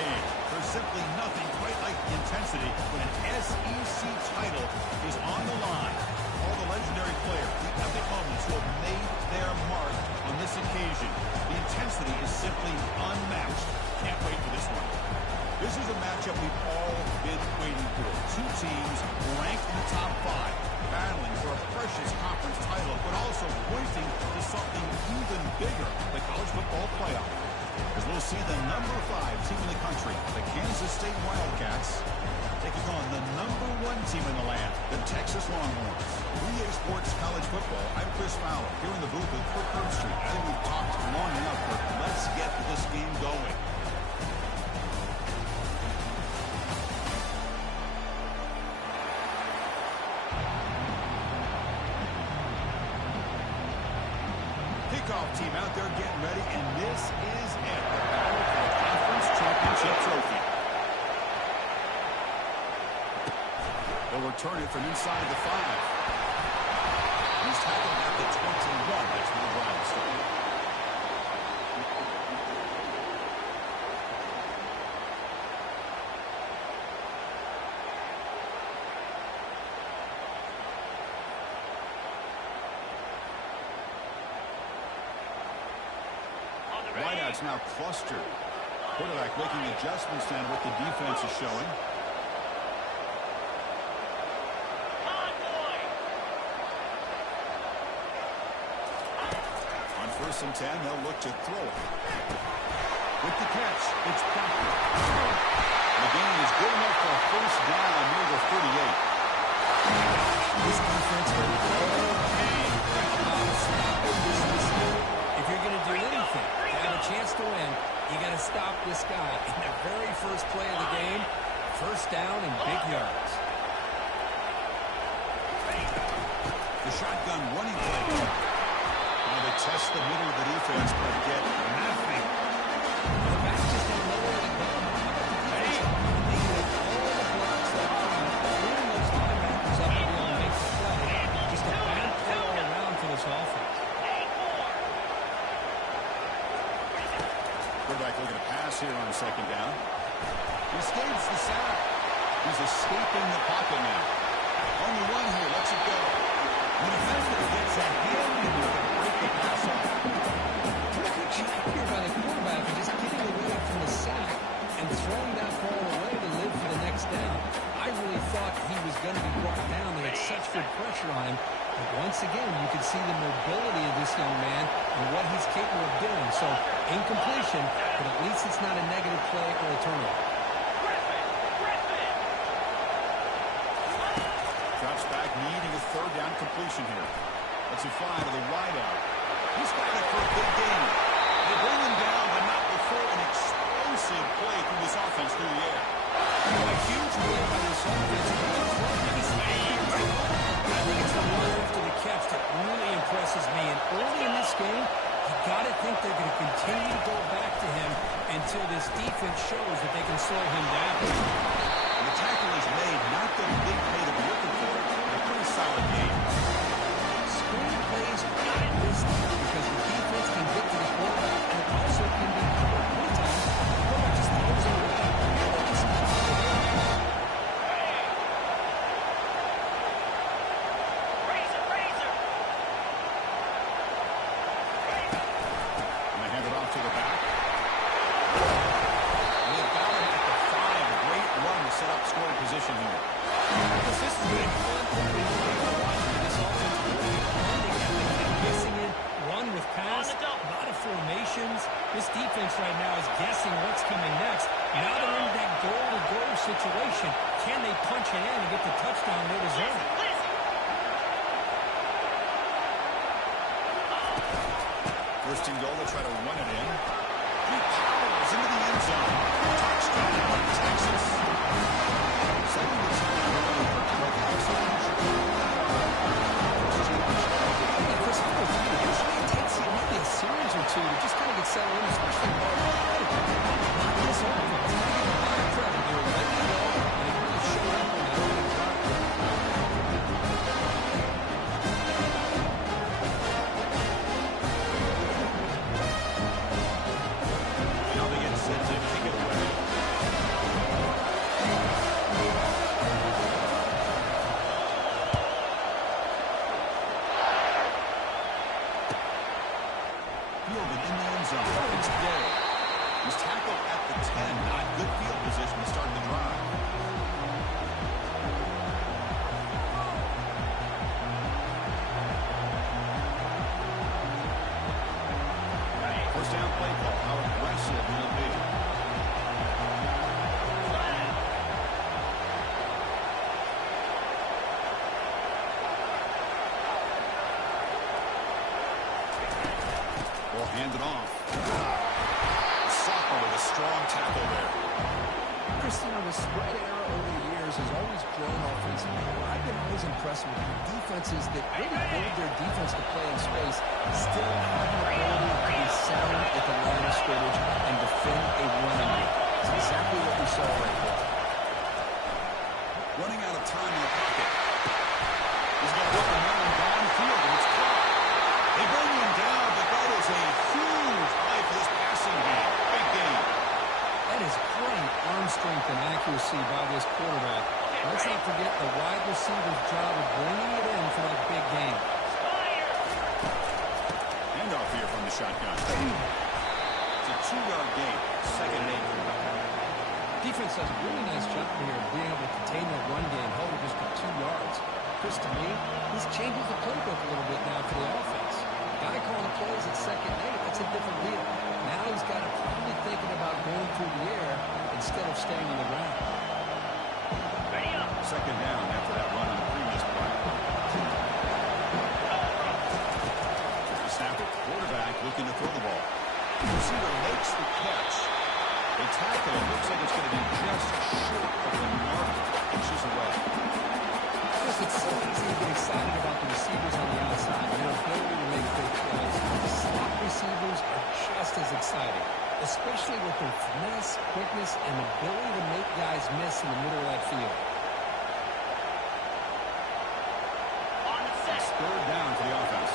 game. There's simply nothing quite like the intensity when an SEC title is on the line. All the legendary players, the epic moments who have made their mark on this occasion. The intensity is simply unmatched. Can't wait for this one. This is a matchup we've all been waiting for. Two teams ranked in the top 5, battling for a precious conference title, but also pointing to something even bigger, the college football playoff. As we'll see the number 5 team in the country, the Kansas State Wildcats, taking on the number 1 team in the land, the Texas Longhorns. 3A Sports College Football, I'm Chris Fowler, here in the booth with Kirk Herbstreit. I think we've talked long enough, but let's get this game going. Kickoff team out there getting ready, and this is it, the battle for the conference championship trophy. They'll return it from inside the 5. He's tackled at the 21. That's where the Browns start. Wideouts now clustered. Quarterback making adjustments down what the defense is showing. On 1st and 10, they'll look to throw it. With the catch, it's Proctor. The gain is good enough for a 1st down near the 38. This defense will if you're going to do anything to have a chance to win, you got to stop this guy in the very first play of the game. 1st down and big yards. The shotgun running play. Now they test the middle of the defense, but get nothing. The back just don't know where to go. They get all the blocks that come, bring those linebackers up to be able to make the play. Just a bad play all around for this offense. Quarterback looking to pass here on 2nd down. He escapes the sack. He's escaping the pocket now. On the run here, lets it go. The defender gets a hand and break the pass off. Pretty good job here by the quarterback and just getting away from the sack and throwing that ball away to live for the next down. I really thought he was going to be brought down. They had such good pressure on him. But once again, you can see the mobility of this young man and what he's capable of doing. So, incompletion, but at least it's not a negative play or a turnover. Drops back, needing a 3rd down completion here. Let's it fly to the wideout. He's got it for a big gain. They bring him down, but not before an explosive play through this offense through the air. A huge play by this offense. I think it's the run after the catch that really impresses me. And early in this game, you got to think they're going to continue to go back to him until this defense shows that they can slow him down. And the tackle is made, not the big play that we're looking for, but a pretty solid game. Screen plays are risky because the defense can get to the quarterback, and it also can be covered. Many times, the quarterback just throws it away. Position here. This is good. This offense guessing in, run with pass, a lot of formations. This defense right now is guessing what's coming next. Now they're in that goal-to-goal situation. Can they punch it in and get the touchdown they deserve? First and goal, they'll try to run it in. He powers into the end zone. Touchdown, Texas. Setting the time for usually it takes maybe a series or two to just kind of get settled in, especially not this offense. They were ready to go, and they really showed up when they were now they get set to kick it away. He's tackled at the 10. Not good field position to start the drive. First down play call. How aggressive will it be? Will hand it off. The sophomore with a strong tackle there. Christian, the spread era over the years has always grown offensively. I've been always impressed with defenses that really build their defense to play in space, still have the ability to be sound at the line of scrimmage and defend a running game. It's exactly what we saw right there. Running out of time in the pocket. He's going to look and run downfield, and it's caught. They bring him down, but that is a huge play for this passing game. Big game. That is great arm strength and accuracy by this quarterback. Let's not forget the wide receiver's job of bringing it in for that big game. Handoff here from the shotgun. It's a 2-yard gain. Second and 8. Defense does a really nice job here of being able to contain that run game, hold it just to 2 yards. Chris, to me, this changes the playbook a little bit now for the offense. Guy calling the plays at second and 8, that's a different deal. Now he's got to probably thinking about going through the air instead of staying on the ground. Second down after that run on the previous play. The snapper, quarterback looking to throw the ball. The receiver makes the catch. They tackle it. Looks like it's going to be just short of the mark. Inches away. It's so easy to get excited about the receivers on the outside. Their ability to make big plays. The slot receivers are just as exciting, especially with their finesse, quickness, and ability to make guys miss in the middle of that field. It's third down for the offense.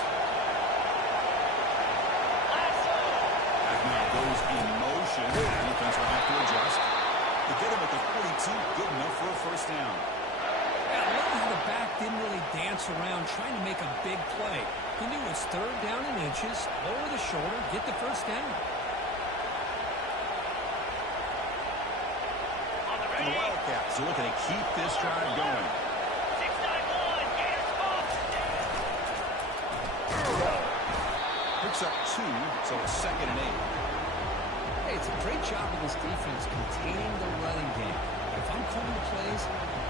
Back now goes in motion. Defense will have to adjust. To get him at the 42, good enough for a first down. I love how the back didn't really dance around trying to make a big play. He knew it's third down in inches, lower the shoulder, get the first down. And the Wildcats are looking to keep this drive going. 6-9-1, Gators ball. Picks up 2, so it's second and 8. Hey, it's a great job of this defense containing the running game. If I'm calling the plays,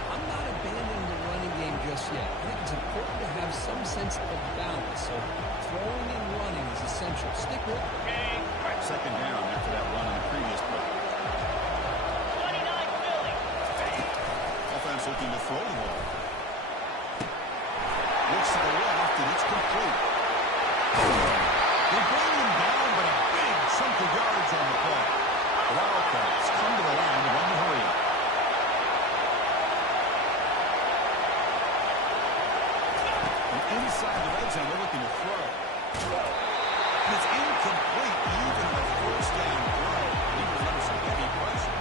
I'm not abandoning the running game just yet. I think it's important to have some sense of balance. So throwing and running is essential. Stick with it. Second down after that run on the previous play. 29 Philly. Offense looking to throw the ball. Looks to the left, and it's complete. They bring him down, but a big chunk of yards on the play. The Wildcats come to the line to run the hurry-up. Inside the red zone, they're looking to throw. And it's incomplete, even on a first down throw. He was under some heavy pressure.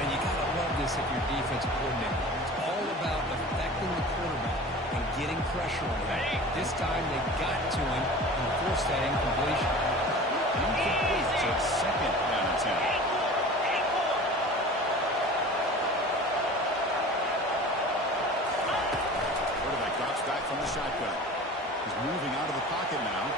And you got to love this if you're defensive coordinator. It's all about affecting the quarterback and getting pressure on him. This time they got to him and forced that incompletion. Incomplete, so it's second down and 10. Back from the shotgun. He's moving out of the pocket now.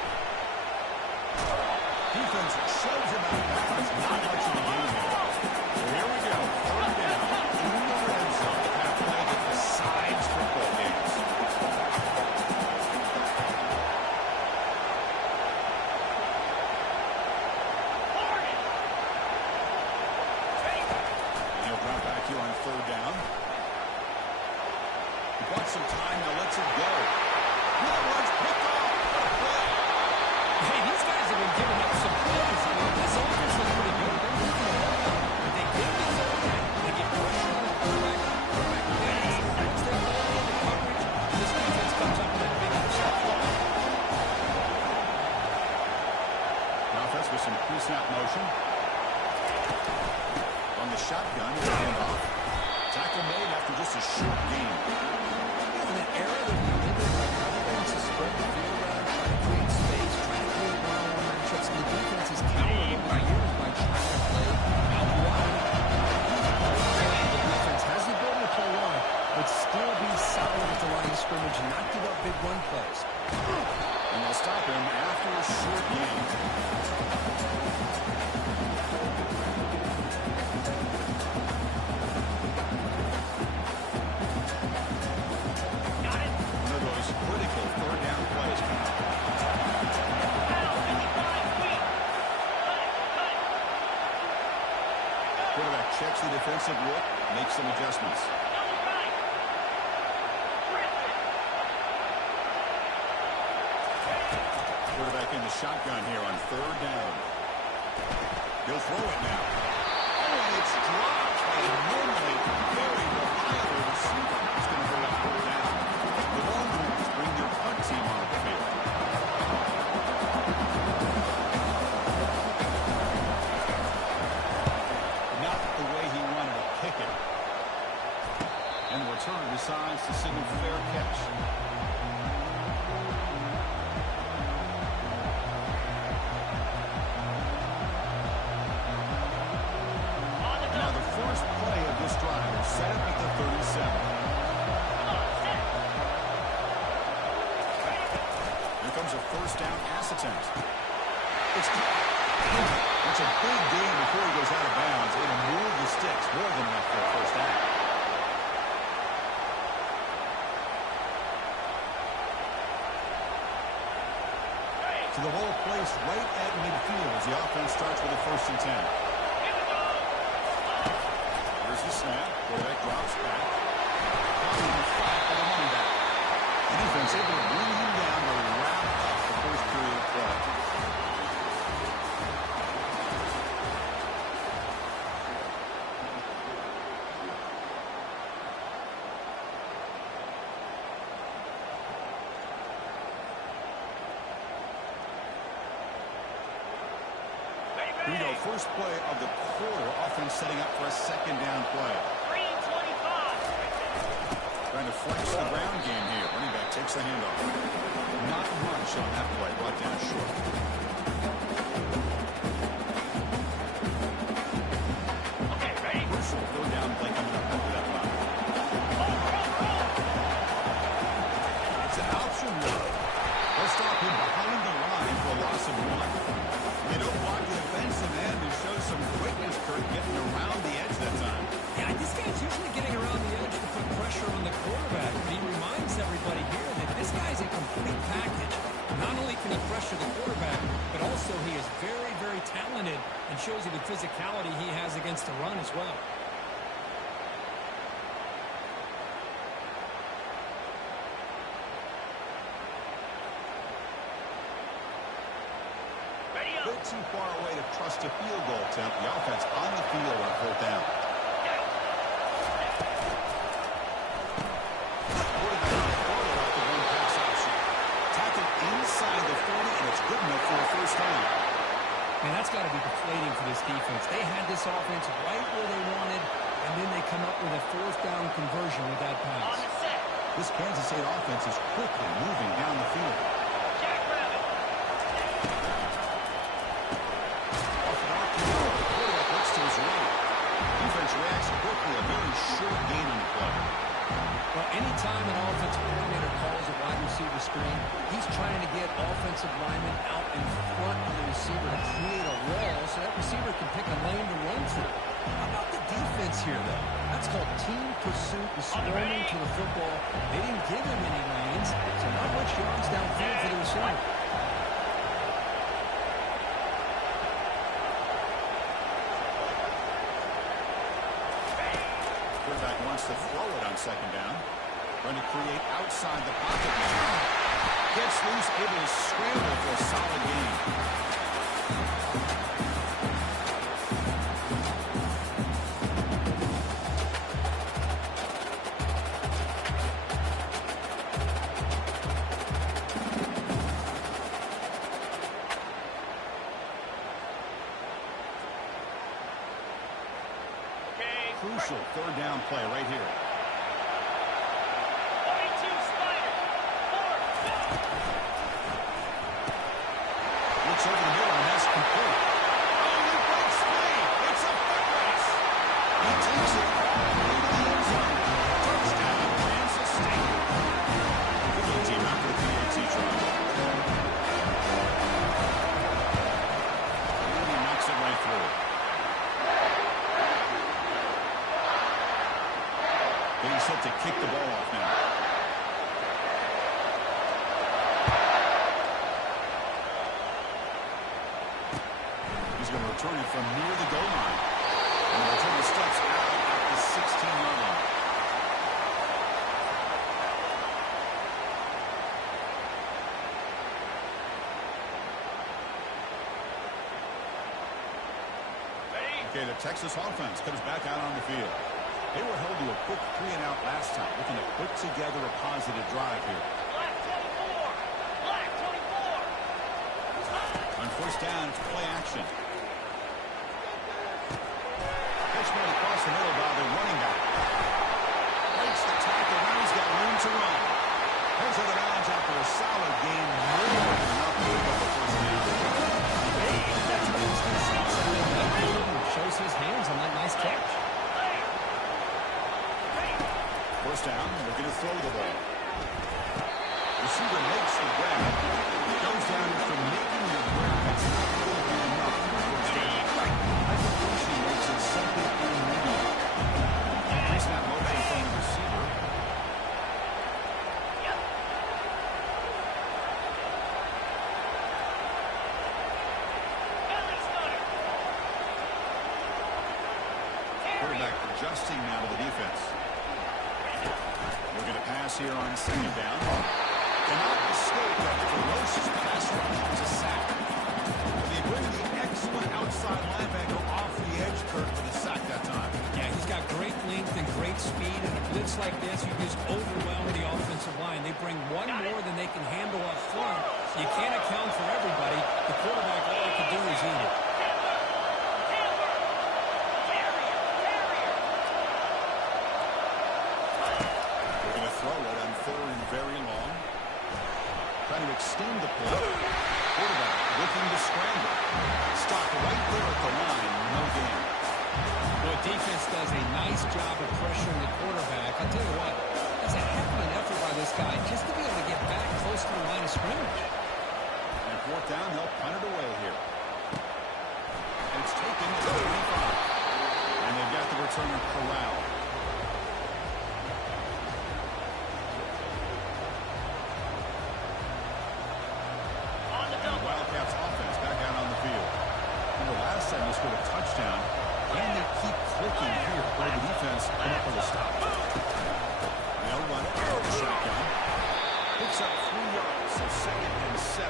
Defense shoves him out of bounds. Not much of a game here. So here we go. Third down. In the red zone. The kind of play that decides football games. And he'll drop back here on third down. He got some time, now lets it go. Now runs picked off. What a play. Hey, these guys have been giving up some plays. I mean, this offense is pretty good. They're moving the ball. But they get this over. They get pressure on the quarterback. Quarterback plays. Once they fall into coverage, this defense comes up with a big interception. The offense with some pre-snap motion. On the shotgun, handoff. Tackle made after just a short game. In an era that we live in, everyone wants to spread the field around, try to create space, try to create one-on-one matchups, and the defense is countered over the years by trying to Quarterback checks the defensive look, makes some adjustments. Quarterback in the shotgun here on third down. He'll throw it now. Oh, and it's dropped by a normally very reliable receiver. He's going to bring up third down. The Longhorns bring their punt team on the field. Not the way he wanted to kick it. And the return decides to signal fair catch. Set up at the 37. Here comes a first down pass attempt. It's a big gain before he goes out of bounds. It'll move the sticks more than enough for a first down. So the ball placed right at midfield as the offense starts with a 1st and 10. Here's the snap. Quarterback drops back. Caught in the flat by the running back. The defense able to bring him down to wrap up the first period of play. Here we go, first play of the quarter. Offense setting up for a 2nd down play. 3:25. Trying to flex the ground game here. Running back takes the handoff. Not much on that play. Brought down short. Okay, ready? Crucial 3rd down play coming up after that run. It's an option move. They'll stop him behind the line for a loss of 1. They don't block the defensive end and show some quickness, Kurt, getting around the edge that time. Yeah, this guy's usually getting around the edge to put pressure on the quarterback. But he reminds everybody here that this guy's a complete package. Not only can he pressure the quarterback, but also he is very, very talented and shows you the physicality he has against the run as well. Bit too far away to trust a field goal attempt. The offense on the field on 4th down. Tackled inside the 40, and it's good enough for a first down. Man, that's got to be deflating for this defense. They had this offense right where they wanted, and then they come up with a 4th down conversion with that pass. On the set. This Kansas State offense is quickly moving down the field. Jackrabbit. Quarterback looks to his right. Defense reacts quickly. A very short gain on the play. Well, anytime an offensive coordinator calls a wide receiver screen, he's trying to get offensive linemen out in front of the receiver to create a wall so that receiver can pick a lane to run through. How about the defense here, though? That's called team pursuit and swarming to the football. They didn't give him any lanes, so not much yards downfield for the receiver. Quarterback wants to throw it on 2nd down. Trying to create outside the pocket now. Gets loose, able to scramble for a solid gain. Crucial 3rd down play right here. 42 Spider. 4. Looks over the middle, and that's complete. Oh, he breaks free. It's a foot race. He takes it all the way to the end zone. Touchdown, Kansas State. Good little team out for the PAT trial. And he knocks it right through. He's set to kick the ball off now. He's going to return it from near the goal line. And the return Okay, the Texas offense comes back out on the field. They were held to a quick 3-and-out last time, looking to put together a positive drive here. Black 24. Black 24. On first down, it's play action. Pitch made across the middle by the running back. Breaks the tackle. Now he's got room to run. Heads of the downs after a solid game. More than enough to pick up the first down. Hey, that's what he was going to say. Shows his hands on that nice catch. First down, looking to throw the ball. Receiver makes the grab. Goes down after making the grab. It's not going to be enough for first down. I think she makes it something immediate. Here's that motion from the receiver. Quarterback adjusting now to the defense. We're going to pass here on second down. Cannot escape that ferocious pass rush. It's a sack. They bring the excellent outside linebacker off the edge, Kurt, for the sack that time. Yeah, he's got great length and great speed. And a blitz like this, you just overwhelm the offensive line. They bring one more than they can handle up front. You can't account for everybody. The quarterback, all he can do is eat it. Very long. Trying to extend the play. Quarterback looking to scramble. Stop right there at the line. No gain. Well, defense does a nice job of pressuring the quarterback. I'll tell you what, that's a heck of an effort by this guy just to be able to get back close to the line of scrimmage. And fourth down, they'll punt it away here. And it's taken to the 25. And they've got the returner corralled. Wildcats offense back out on the field. Remember last time they scored a touchdown. Can they keep clicking here where the defense come up with a stop? They'll run it. Shotgun. Picks up 3 yards, so 2nd and 7.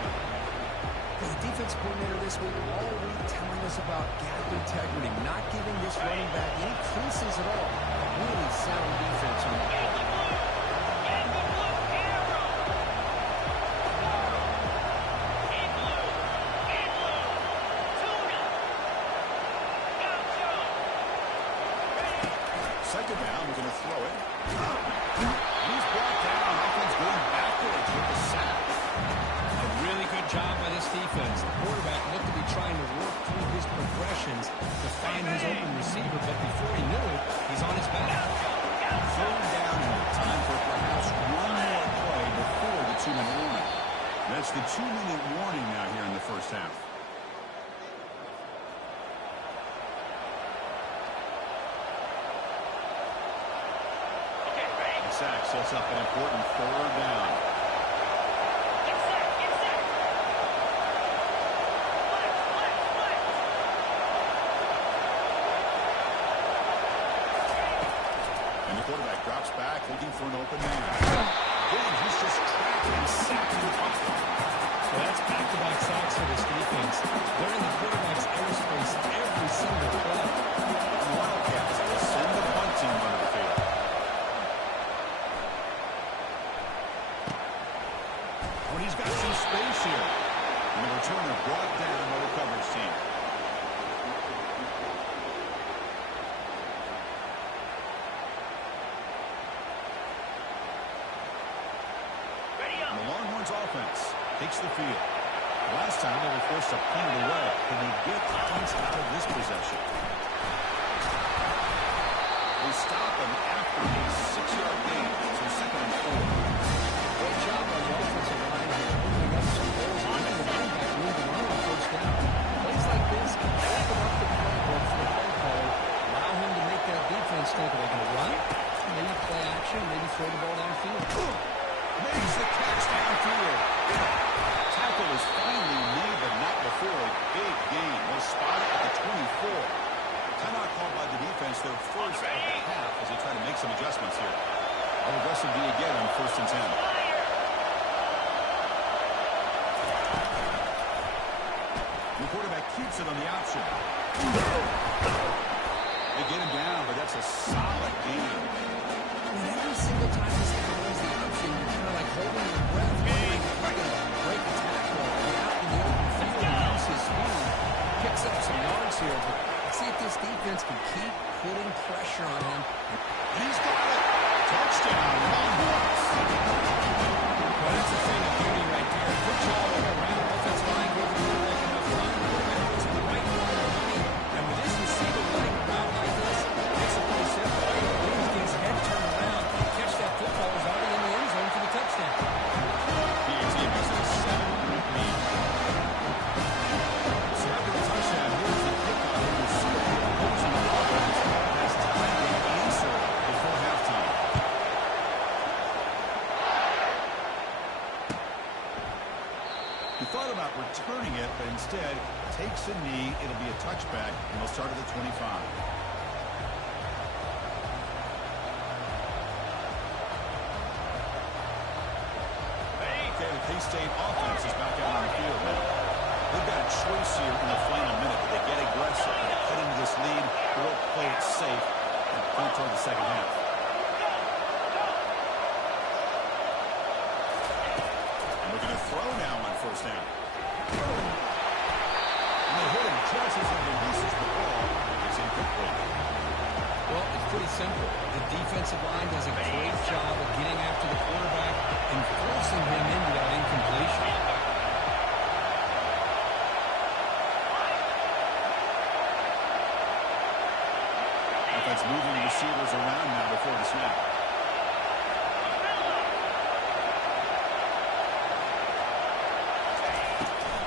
The defense coordinator this week all week telling us about gap integrity, not giving this running back any creases at all. Really sound defense on that play. Second down, we're going to throw it. He's brought down. Offense going backwards with the sack. A really good job by this defense. The quarterback looked to be trying to work through his progressions to find his open receiver, but before he knew it, he's on his back. Third down and time for perhaps one more play before the 2-minute warning. That's the 2-minute warning now here in the first half. Sack sets up an important third down. Get set, get set. And the quarterback drops back, looking for an open man. Again, he's just trapped and sacked him up. So that's back-to-back sacks for this defense. They're in the quarterback's airspace every single play. The Wildcats will send the punt team onto the field. He's got some space here. And the returner brought down by the coverage team. And the Longhorns offense takes the field. Last time they were forced to punt it away. Can they get points out of this possession? They stop him after a 6-yard gain. So 2nd and 4. Great job on the offensive line here, opening up some holes and giving the running back room to run on first down. Plays like this can open up the playbook for the play caller, allow him to make that defense think, are they going to run? Maybe play action, maybe throw the ball downfield. Makes the catch downfield. Tackle is finally made, but not before a big gain. They spot it at the 24. Timeout called by the defense, their first of the half, as they try to make some adjustments here. How aggressive do you get on 1st and 10? The quarterback keeps it on the option. defense can keep putting pressure on him. And he's got it. Touchdown, Longhorns. Well, that's a thing of beauty right there. Good job all around. Offensive line gave the quarterback enough time. Quarterback was in the right corner of the money. And with this receiver running around like this, makes it pretty simple. All you have to do is get his head turned around, catch that football, is already in the end zone for the touchdown. PAT makes it a 7-point lead. So after the touchdown, here's the kickoff. And we'll see if the opposing offense has time to answer before halftime. He thought about returning it, but instead takes a knee. It'll be a touchback, and they'll start at the 25. Okay, the K-State offense is back out on the field now. They've got a choice here in the final minute. Do they get aggressive? Do they cut into this lead or play it safe and play toward the second half? And we're going to throw now on first down. And they hit him just as he releases the ball. It's incomplete. Well, it's pretty simple. The defensive line does a great job of getting after the quarterback and forcing him into that incompletion. Offense moving the receivers around now before the snap.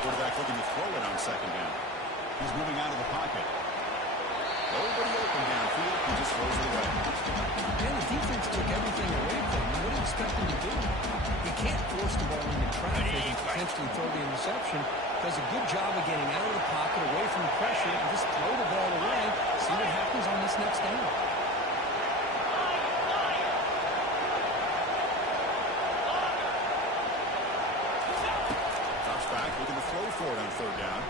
Quarterback looking to throw it on second down. He's moving out of the pocket. Nobody open downfield. He just throws it away. And the defense took everything away from him. What do you expect him to do? He can't force the ball into traffic and potentially throw the interception. Does a good job of getting out of the pocket, away from the pressure, and just throw the ball away. See what happens on this next down. Drops back, looking to throw for it on third down.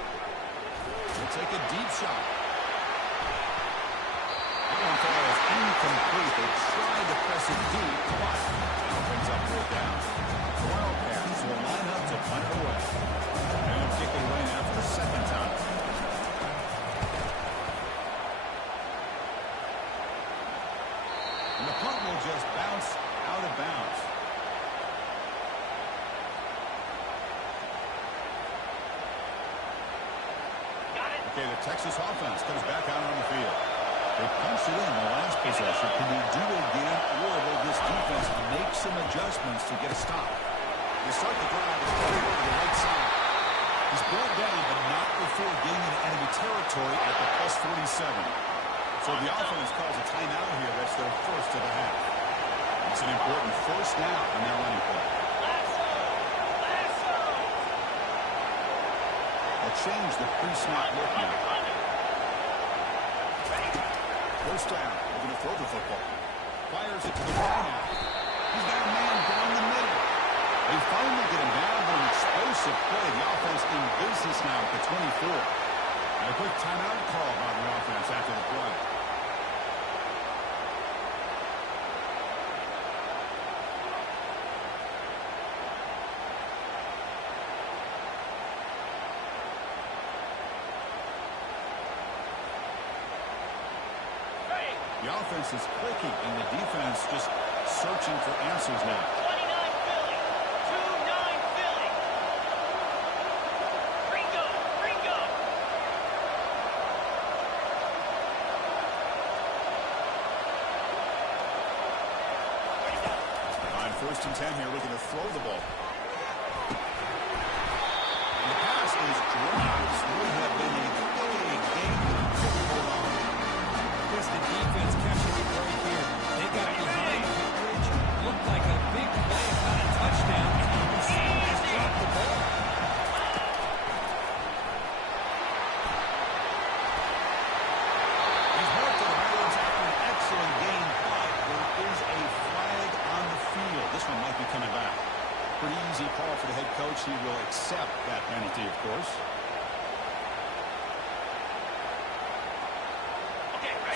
He'll take a deep shot. That one falls incomplete. They tried to press it deep, but now brings up third down. The Wildcats will line up to punt it away. And they'll kick it away now for the second time. And the punt will just bounce out of bounds. Okay, the Texas offense comes back out on the field. They punched it in the last possession. Can they do it again, or will this defense make some adjustments to get a stop? They start the drive. It's over to the right side. He's brought down, but not before getting into enemy territory at the +47. So the offense calls a timeout here. That's their first of the half. It's an important first down on their running play. They'll change the pre-snap look now. First down. They're going to throw the football. Fires it to the right now. He's got a man down the middle. They finally get him down, but an explosive play. The offense in business now at the 24. And a quick timeout call by the offense after the play. The offense is clicking, and the defense just searching for answers now. 29 Philly. 2-9 Philly. Ringo. Ringo. On 1st and 10 here, looking to throw the ball. And the pass is dropped. Would have been a big game to hold on. Here's the defense catching the break here. They got behind coverage. Looked like a big play, about a touchdown. And you can see he just dropped the ball. He's marked to the Highlands after an excellent game, but there is a flag on the field. This one might be coming back. Pretty easy call for the head coach. He will accept that penalty, of course.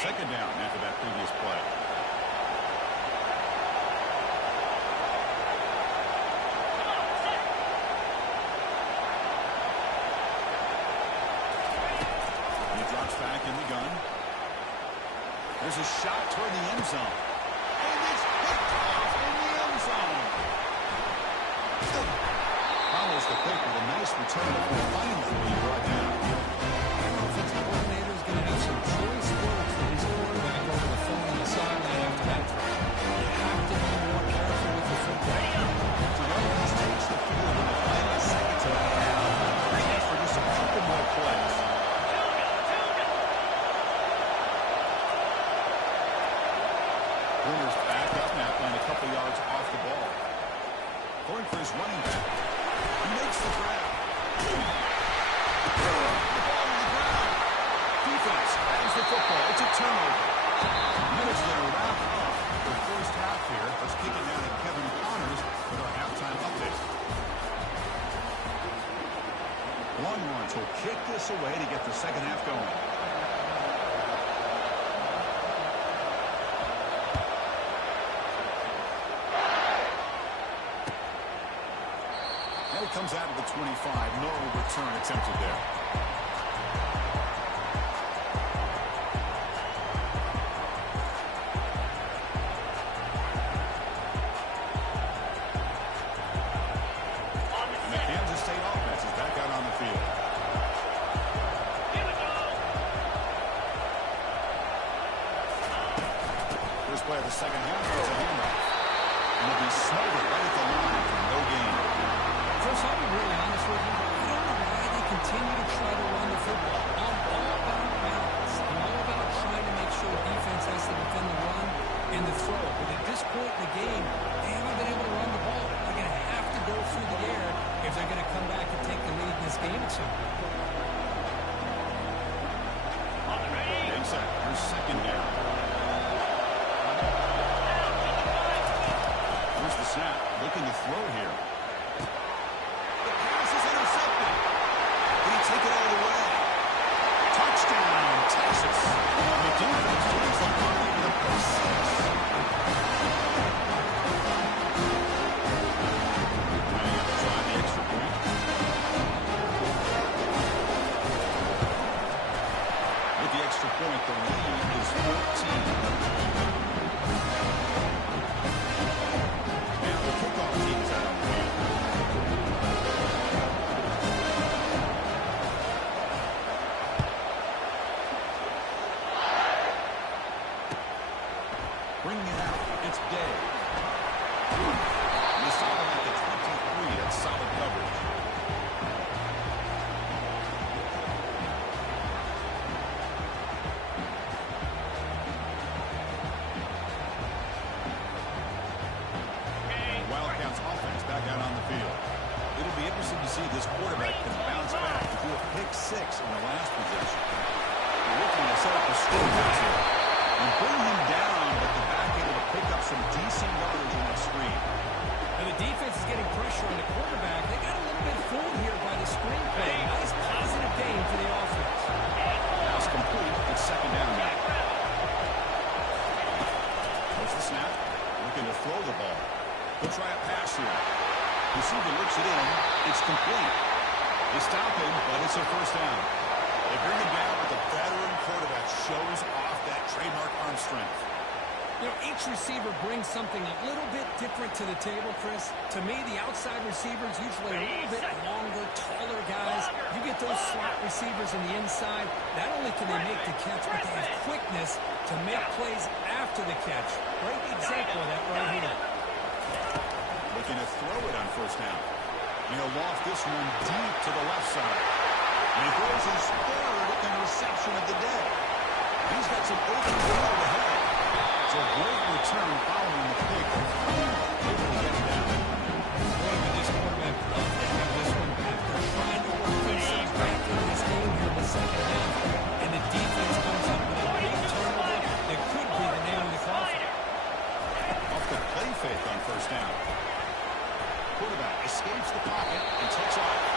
Second down after that previous play. He drops back in the gun. There's a shot toward the end zone. And it's picked off in the end zone. Follows the pick with a nice return before finally brought down. The offensive coordinator is going to have some choice words for his quarterback over the phone on the sideline after that throw. You have to be more careful with the football. Terrell takes the field with a final second to the half. Ready for just a couple more plays. Bruner's back up now, playing a couple yards off the ball. Going for his running back. He makes the grab. The ball on the ground. Defense has the football. It's a turnover. Minutes that are wrapped up the first half here. Let's kick it down to Kevin Connors with our halftime update. Longhorns will kick this away to get the second half going. And it comes out of the 25. No return attempted there. Play of the second half. It's a handoff. And it'll be smothered right at the line for no gain. Chris, I'll be really honest with you. I don't know why they continue to try to run the football. I'm all about balance. I'm all about trying to make sure defense has to defend the run and the throw. But at this point in the game, they haven't been able to run the ball. They're going to have to go through the air if they're going to come back and take the lead in this game at some point. Inside. Here's second down. Snap, looking to throw here. The pass is intercepted. Did he take it all the way? Touchdown, Texas. The defense takes the ball with a 6. Running up to try the extra point. With the extra point, the lead is 14. Bringing it out, it's Day. And the stop at the 23, that's solid coverage. Wildcats offense back out on the field. It'll be interesting to see if this quarterback can bounce back to do a pick 6 in the last possession. They're looking to set up a score pass here. And bring him down, but the back able to pick up some decent yardage on that screen. And the defense is getting pressure on the quarterback. They got a little bit fooled here by the screen play. Nice positive game for the offense. Pass complete. It's second down now. There's the snap. Looking to throw the ball. He'll try a pass here. Receiver looks it in. It's complete. They stop him, but it's a first down. They bring him down, but the veteran quarterback shows off that trademark arm strength. You know, each receiver brings something a little bit different to the table, Chris. To me, the outside receivers usually a little bit longer, taller guys. You get those slot receivers in the inside. Not only can they make the catch, but they have quickness to make plays after the catch. Great example of that right here. Looking to throw it on first down. He'll loft this one deep to the left side. And he throws his third interception of the day. He's got some open field ahead. It's a great return following the pick. Able to get it down. Boy, but this quarterback loved to have this one back. They're trying to work themselves back into this game here in the second half. And the defense comes up with a big turnover that could be the nail in the coffin. Off the play fake on first down. Quarterback escapes the pocket and takes off.